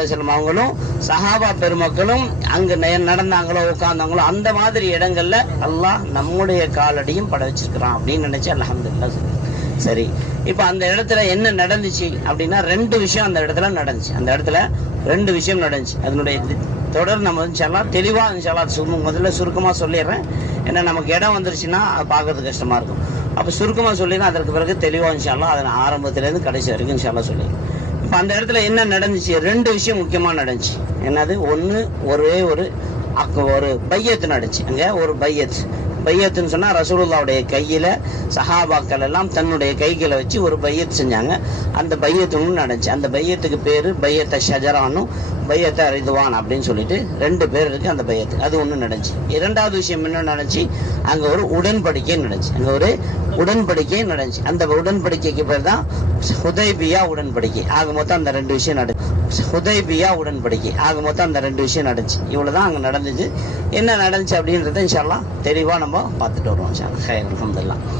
அவங்களும் சஹாபா பெருமக்களும் அங்க நடந்தாங்களோ உட்கார்ந்தாங்களோ அந்த மாதிரி இடங்கள்ல அல்லாஹ் நம்முடைய காலடியும் பட வச்சிருக்கிறான் அப்படின்னு நினைச்சு அல்ஹம்துலில்லாஹ் சரி இப்ப அந்த இடத்துல என்ன நடந்துச்சு அப்படின்னா ரெண்டு விஷயம் அந்த இடத்துல நடந்துச்சு. அந்த இடத்துல ரெண்டு விஷயம் நடந்துச்சு. அதனுடைய தொடர் நம்ம இன்ஷால்லாம் தெளிவா இன்ஷால்லா சும முதல்ல சுருக்கமா சொல்லிடுறேன். ஏன்னா நமக்கு இடம் வந்துருச்சுன்னா அது பார்க்கறது கஷ்டமா இருக்கும். அப்ப சுருக்கமா சொல்லிடுறேன் அதற்கு பிறகு தெளிவா இன்ஷால்லா அதை ஆரம்பத்துல இருந்து கடைசி வரைக்கும் இன்ஷால்லா சொல்லிடுறேன். அந்த இடத்துல என்ன நடந்துச்சு? ரெண்டு விஷயம் முக்கியமா நடந்துச்சு. என்னது? ஒன்று ஒரே ஒரு அக்க- ஒரு பையத்து நடந்துச்சு. அங்க ஒரு பையத் பையத்துன்னு சொன்னால் ரசூலுல்லாவுடைய கையில் சஹாபாக்கள் எல்லாம் தன்னுடைய கைகளை வச்சு ஒரு பையத் செஞ்சாங்க. அந்த பையத்து ஒன்று நடந்துச்சு. அந்த பையத்துக்கு பேர் பையத்தை ஷஜரானும் பையத்தை ரிதுவான் அப்படின்னு சொல்லிட்டு ரெண்டு பேர் இருக்குது அந்த பையத்து அது ஒன்று நடந்துச்சு. இரண்டாவது விஷயம் என்ன நடந்துச்சு? அங்கே ஒரு உடன்படிக்கை நடந்துச்சு. அங்கே ஒரு உடன்படிக்கை நடந்துச்சு. அந்த உடன்படிக்கைக்கு பேர் தான் ஹுதைபியா உடன்படிக்கை. ஆக மொத்தம் அந்த ரெண்டு விஷயம் நடந்துச்சு. ஹுதைபியா உடன்படிக்கை. ஆக மொத்தம் அந்த ரெண்டு விஷயம் நடந்துச்சு. இவ்வளவுதான் அங்கே நடந்துச்சு. என்ன நடந்துச்சு அப்படின்றத இன்ஷால்லா தெளிவாக நம்ம பார்த்துட்டு வருவோம் இன்ஷால்லா ஹைர்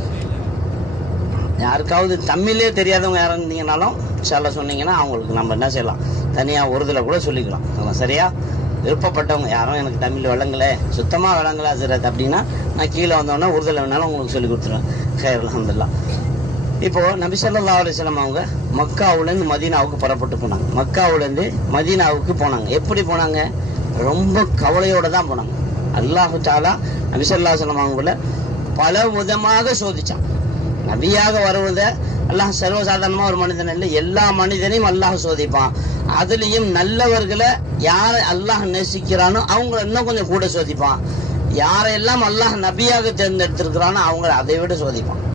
யாருக்காவது தமிழே தெரியாதவங்க யாரும் இருந்தீங்கனாலும் இன்ஷால்லா சொன்னீங்கன்னா அவங்களுக்கு நம்ம என்ன செய்யலாம்? தனியாக ஒருதுல கூட சொல்லிக்கலாம். ஆமாம், சரியா? விருப்பப்பட்டவங்க யாரும் எனக்கு தமிழ் விளங்கல சுத்தமாக விளங்கல சிறது அப்படின்னா நான் கீழே வந்தோடனே உருதுல வேணாலும் உங்களுக்கு சொல்லி கொடுத்துருவேன். ஹேர் அலமதுல்லாம் இப்போ நபி சொல்லா அலிஸ்லாம் அவங்க மக்காவுலேருந்து மதீனாவுக்கு புறப்பட்டு போனாங்க. மக்காவுலேருந்து மதீனாவுக்கு போனாங்க. எப்படி போனாங்க? ரொம்ப கவலையோடு தான் போனாங்க. அல்லாஹு தாலா நபி சொல்லா சொல்லம் அவங்கள பல விதமாக சோதிச்சான். நபியாக வருவதை அல்லாஹ் சர்வசாதாரணமாக ஒரு மனிதன் இல்லை எல்லா மனிதனையும் அல்லாஹ் சோதிப்பான். அதுலேயும் நல்லவர்களை யாரை அல்லாஹ் நேசிக்கிறானோ அவங்கள இன்னும் கொஞ்சம் கூட சோதிப்பான். யாரையெல்லாம் அல்லாஹ் நபியாக தேர்ந்தெடுத்திருக்கிறானோ அவங்கள அதை விட சோதிப்பான்.